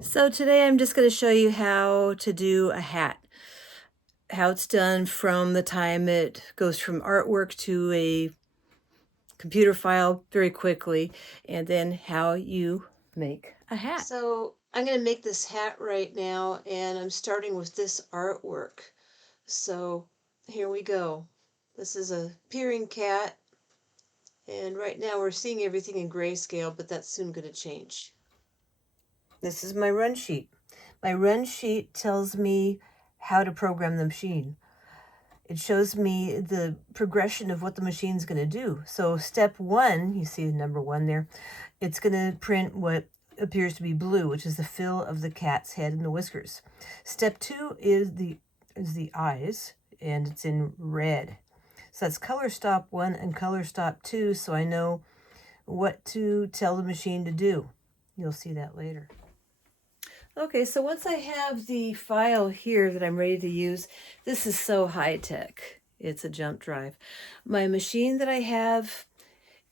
So today I'm just going to show you how to do a hat, how it's done from the time it goes from artwork to a computer file very quickly, and then how you make a hat. So I'm going to make this hat right now, and I'm starting with this artwork. So here we go. This is a peering cat, and right now we're seeing everything in grayscale, but that's soon going to change. This is my run sheet. My run sheet tells me how to program the machine. It shows me the progression of what the machine's going to do. So step one, you see the number one there, it's going to print what appears to be blue, which is the fill of the cat's head and the whiskers. Step two is the eyes, and it's in red. So that's color stop 1 and color stop 2, so I know what to tell the machine to do. You'll see that later. Okay, so once I have the file here that I'm ready to use, this is so high-tech. It's a jump drive. My machine that I have,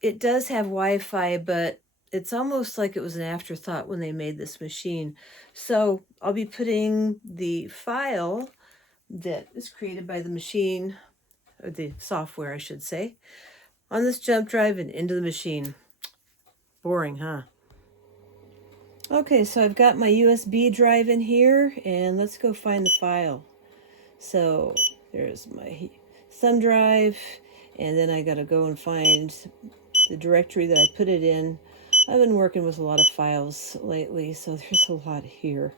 it does have Wi-Fi, but it's almost like it was an afterthought when they made this machine. So I'll be putting the file that is created by the machine, or the software I should say, on this jump drive and into the machine. Boring, huh? Okay, so I've got my USB drive in here, and let's go find the file. So there's my thumb drive, and then I gotta go and find the directory that I put it in. I've been working with a lot of files lately, so there's a lot here.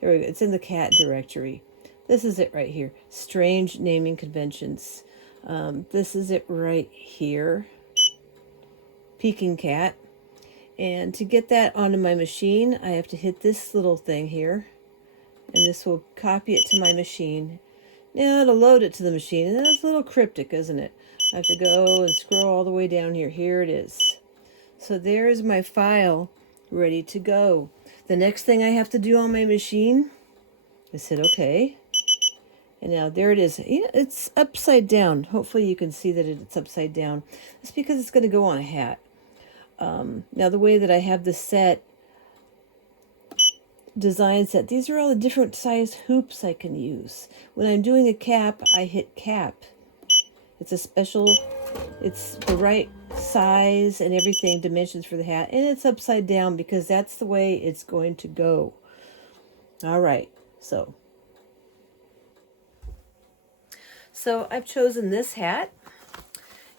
There we go. It's in the cat directory. This is it right here. Strange naming conventions. This is it right here. Peking cat. And to get that onto my machine, I have to hit this little thing here, and this will copy it to my machine. Now to load it to the machine, and that's a little cryptic, isn't it? I have to go and scroll all the way down here. Here it is. So there's my file ready to go. The next thing I have to do on my machine is hit OK. And now there it is. It's upside down. Hopefully you can see that it's upside down. That's because it's going to go on a hat. Now the way that I have this set, design set, these are all the different size hoops I can use. When I'm doing a cap, I hit cap. It's a special, it's the right size and everything, dimensions for the hat, and it's upside down because that's the way it's going to go. All right, so I've chosen this hat.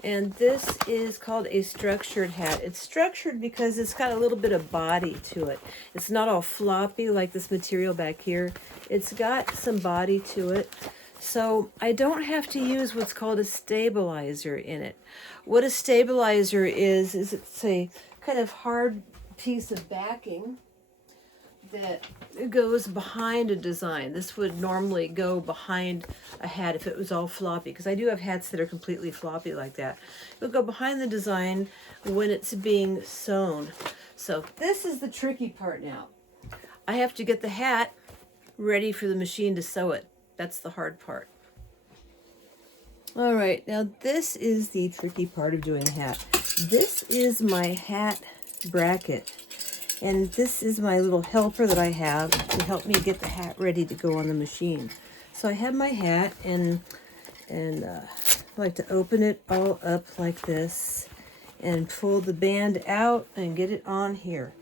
And this is called a structured hat. It's structured because it's got a little bit of body to it. It's not all floppy like this material back here. It's got some body to it. So I don't have to use what's called a stabilizer in it. What a stabilizer is it's a kind of hard piece of backing that goes behind a design. This would normally go behind a hat if it was all floppy, because I do have hats that are completely floppy like that. It would go behind the design when it's being sewn. So this is the tricky part now. I have to get the hat ready for the machine to sew it. That's the hard part. All right, now this is the tricky part of doing a hat. This is my hat bracket. And this is my little helper that I have to help me get the hat ready to go on the machine. So I have my hat, and I like to open it all up like this and pull the band out and get it on here.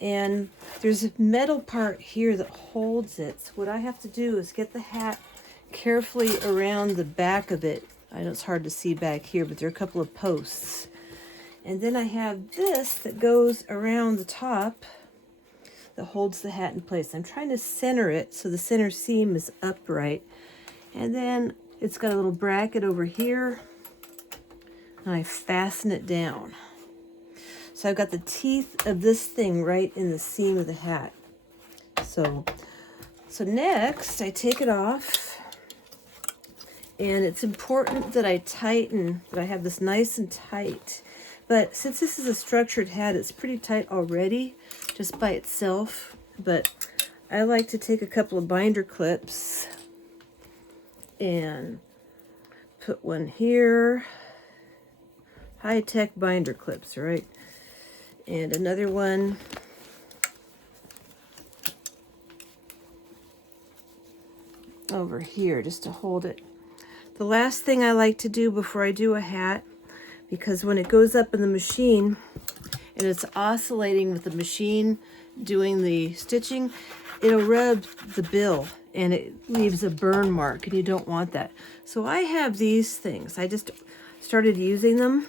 And there's a metal part here that holds it. So what I have to do is get the hat carefully around the back of it. I know it's hard to see back here, but there are a couple of posts. And then I have this that goes around the top that holds the hat in place. I'm trying to center it so the center seam is upright. And then it's got a little bracket over here, and I fasten it down. So I've got the teeth of this thing right in the seam of the hat. So next I take it off, and it's important that I tighten, that I have this nice and tight. But since this is a structured hat, it's pretty tight already, just by itself. But I like to take a couple of binder clips and put one here. High-tech binder clips, right? And another one over here just to hold it. The last thing I like to do before I do a hat, because when it goes up in the machine and it's oscillating with the machine doing the stitching, it'll rub the bill and it leaves a burn mark, and you don't want that. So I have these things. I just started using them,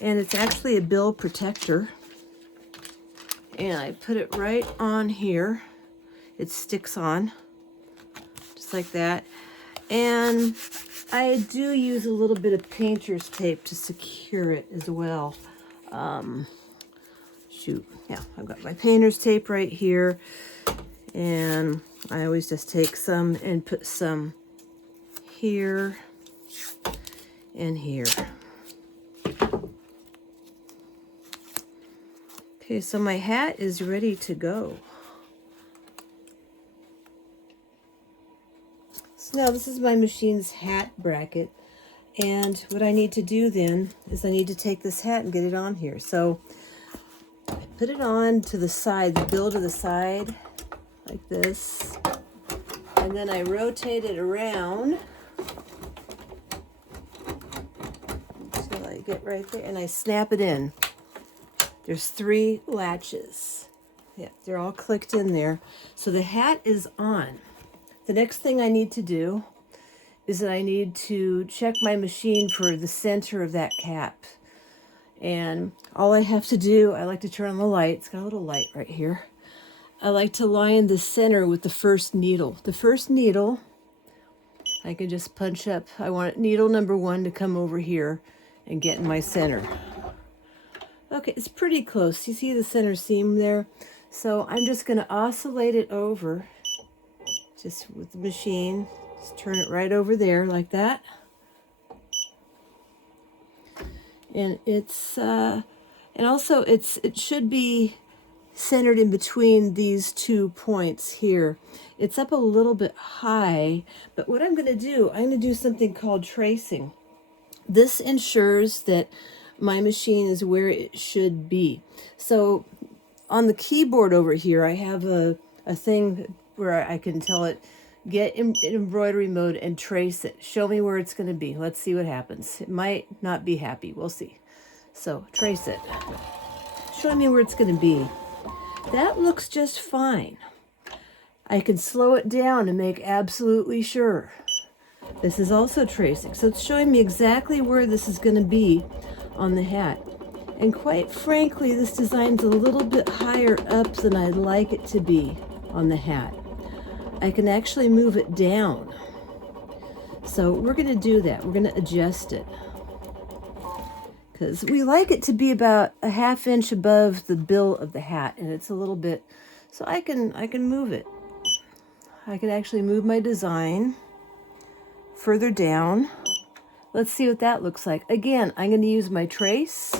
and it's actually a bill protector. And I put it right on here. It sticks on, just like that. And I do use a little bit of painter's tape to secure it as well. Yeah, I've got my painter's tape right here. And I always just take some and put some here and here. Okay, so my hat is ready to go. So now this is my machine's hat bracket. And what I need to do then is I need to take this hat and get it on here. So I put it on to the side, the bill to the side, like this. And then I rotate it around until I get right there, and I snap it in. There's 3 latches. Yeah, they're all clicked in there. So the hat is on. The next thing I need to do is that I need to check my machine for the center of that cap. And all I have to do, I like to turn on the light. It's got a little light right here. I like to line the center with the first needle. The first needle, I can just punch up. I want needle number 1 to come over here and get in my center. Okay, it's pretty close. You see the center seam there? So I'm just going to oscillate it over, just with the machine. Just turn it right over there like that. And it's, and also it should be centered in between these 2 points here. It's up a little bit high, but what I'm going to do, I'm going to do something called tracing. This ensures that my machine is where it should be. So on the keyboard over here, I have a thing where I can tell it, get in embroidery mode and trace it. Show me where it's going to be. Let's see what happens. It might not be happy. We'll see. So trace it. Show me where it's going to be. That looks just fine. I can slow it down and make absolutely sure. This is also tracing. So it's showing me exactly where this is going to be on the hat. And quite frankly, this design's a little bit higher up than I'd like it to be on the hat. I can actually move it down. So we're going to do that. We're going to adjust it, because we like it to be about a 1/2 inch above the bill of the hat, and it's a little bit, so I can move it. I can actually move my design further down. Let's see what that looks like. Again, I'm going to use my trace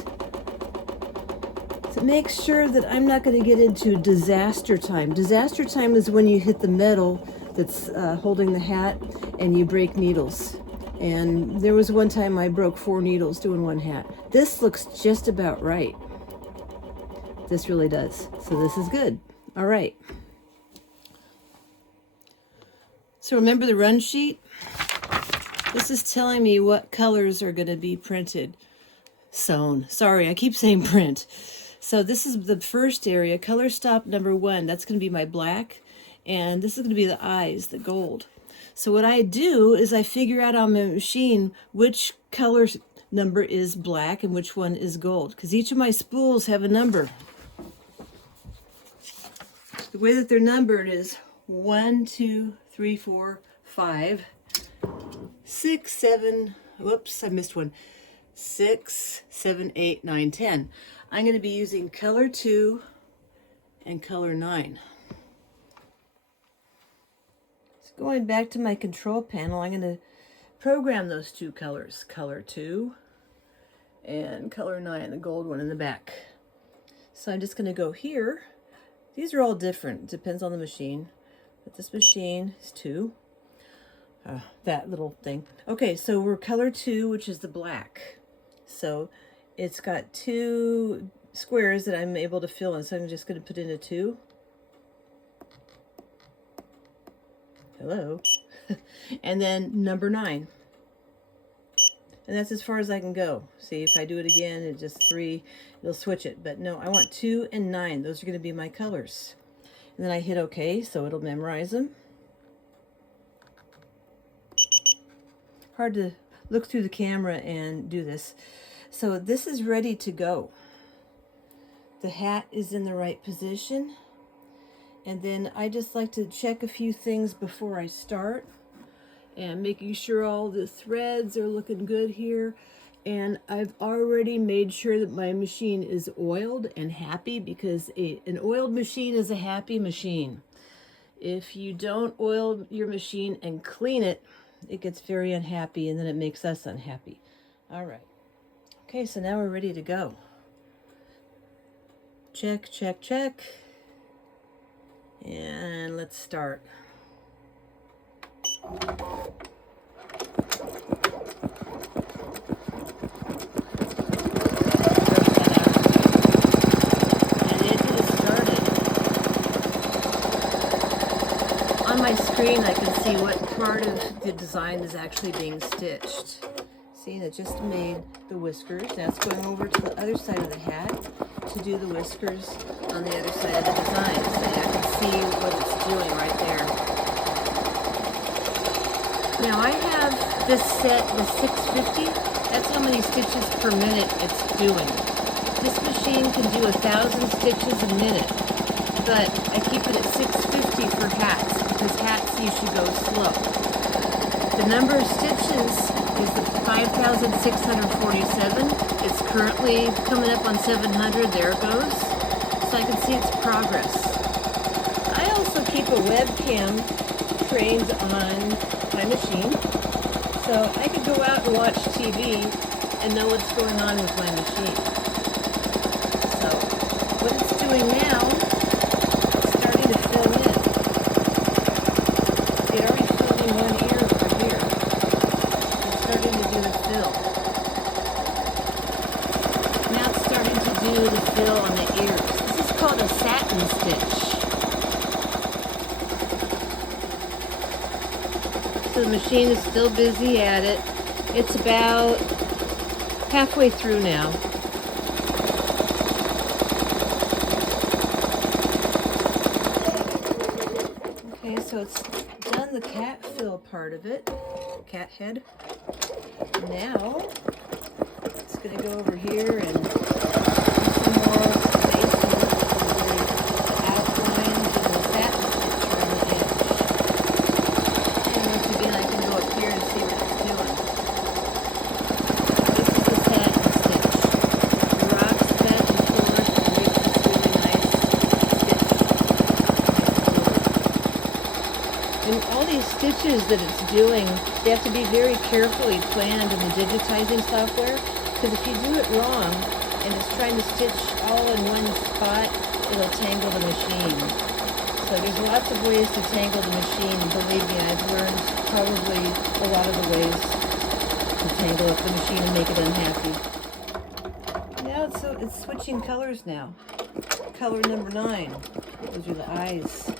to make sure that I'm not going to get into disaster time. Disaster time is when you hit the metal that's holding the hat and you break needles. And there was one time I broke 4 needles doing one hat. This looks just about right. This really does. So this is good. All right. So remember the run sheet? This is telling me what colors are going to be printed. Sewn. Sorry, I keep saying print. So this is the first area, color stop number 1. That's going to be my black. And this is going to be the eyes, the gold. So what I do is I figure out on my machine which color number is black and which one is gold, because each of my spools have a number. The way that they're numbered is 1, 2, 3, 4, 5, 6, 7, whoops, I missed one. 6, 7, 8, 9, 10. I'm going to be using color 2 and color 9. So going back to my control panel, I'm going to program those 2 colors, color 2 and color 9, the gold one in the back. So I'm just going to go here. These are all different, depends on the machine, but this machine is 2. That little thing. Okay, so we're color 2, which is the black. So it's got 2 squares that I'm able to fill in. So I'm just going to put in a 2. Hello. And then number 9. And that's as far as I can go. See, if I do it again, it's just 3, it'll switch it. But no, I want 2 and 9. Those are going to be my colors. And then I hit OK, so it'll memorize them. Hard to look through the camera and do this. So this is ready to go. The hat is in the right position. And then I just like to check a few things before I start. And making sure all the threads are looking good here. And I've already made sure that my machine is oiled and happy, because an oiled machine is a happy machine. If you don't oil your machine and clean it, it gets very unhappy, and then it makes us unhappy. All right. Okay, so now we're ready to go. Check, check, check. And let's start. On my screen, I can see what part of the design is actually being stitched. See, and it just made the whiskers. Now it's going over to the other side of the hat to do the whiskers on the other side of the design. So I can see what it's doing right there. Now I have this set, the 650. That's how many stitches per minute it's doing. This machine can do 1,000 stitches a minute, but I keep it at 650 for hats, because hats you should go slow. The number of stitches is the 5,647. It's currently coming up on 700. There it goes. So I can see its progress. I also keep a webcam trained on my machine, so I could go out and watch TV and know what's going on with my machine. So what it's doing now, it's starting to fill in. It already filled in one ear over here. It's starting to do the fill. Now it's starting to do the fill on the ears. This is called a satin stitch. So the machine is still busy at it. It's about halfway through now. Okay, so it's done the cat fill part of it, cat head. Now it's going to go over here and do some more space and the outlines and the satin stitch around the edge. And once again, I can go up here and see what it's doing. This is the satin stitch. The rocks bent and forward and make this really nice stitch. And all these stitches that it's doing, they have to be very carefully planned in the digitizing software, because if you do it wrong and it's trying to stitch all in one spot, it'll tangle the machine. So there's lots of ways to tangle the machine, and believe me, I've learned probably a lot of the ways to tangle up the machine and make it unhappy. Now it's switching colors now. Color number 9. Those are the eyes.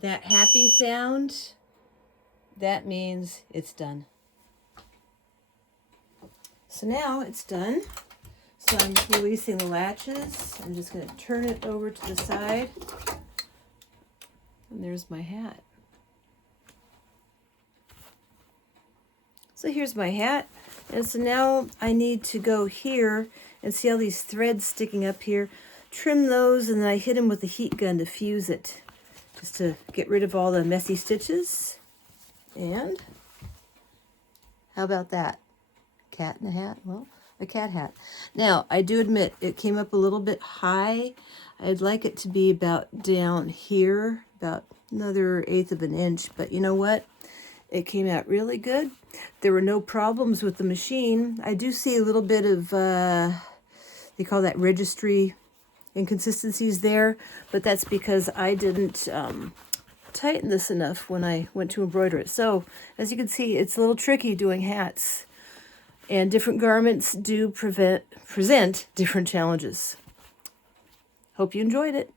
That happy sound, that means it's done. So now it's done. So I'm releasing the latches. I'm just going to turn it over to the side. And there's my hat. So here's my hat. And so now I need to go here and see all these threads sticking up here. Trim those, and then I hit them with a heat gun to fuse it, just to get rid of all the messy stitches. And how about that? Cat in a hat? Well, a cat hat. Now, I do admit it came up a little bit high. I'd like it to be about down here, about another 1/8 of an inch. But you know what? It came out really good. There were no problems with the machine. I do see a little bit of, they call that registry inconsistencies there, but that's because I didn't tighten this enough when I went to embroider it. So, as you can see, it's a little tricky doing hats. And different garments do present different challenges. Hope you enjoyed it.